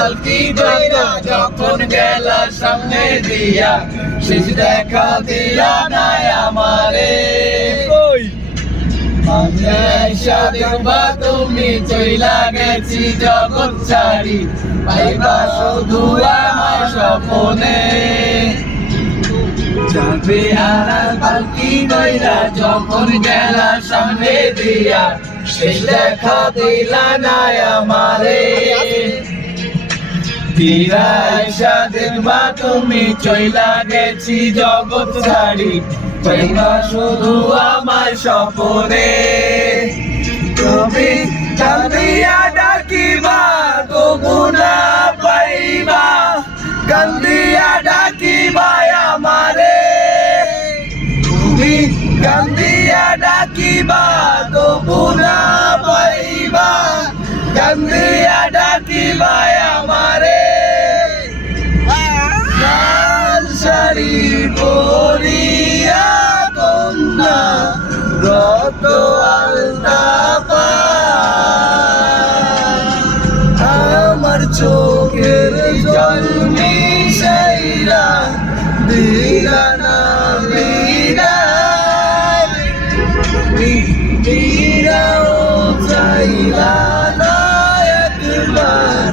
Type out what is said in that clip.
পালকি দইরা যখন গেলা সামনে দিয়া, শেষ দেখা দিলা নাই আমারে। আইসা দেখবা তুমি চইলা গেছি জগৎ ছাড়ি, পাইবা শুধু আমার স্বপনে। যাবে হারার পালকি দইরা যখন গেলা সামনে দিয়া, শেষ দেখা দিলা নাই আমারে। আইসা দেখবা তুমি চইলা গেছি জগৎ ছাড়ি, পাইবা শুধু আমার স্বপনে। তুমি কান্দিয়া ডাকিবা তবু না পাইবা, কান্দিয়া ডাকিবা আমারে। তুমি কান্দিয়া ডাকিবা তবু না পাইবা, কান্দিয়া ডাকিবা আমারে। লাল শাড়ি পরিয়া কন্যা রক্ত আলতা পা, আমার চোখের জল মিশাইরা দিলা না বিদায়। চাইলা না একবার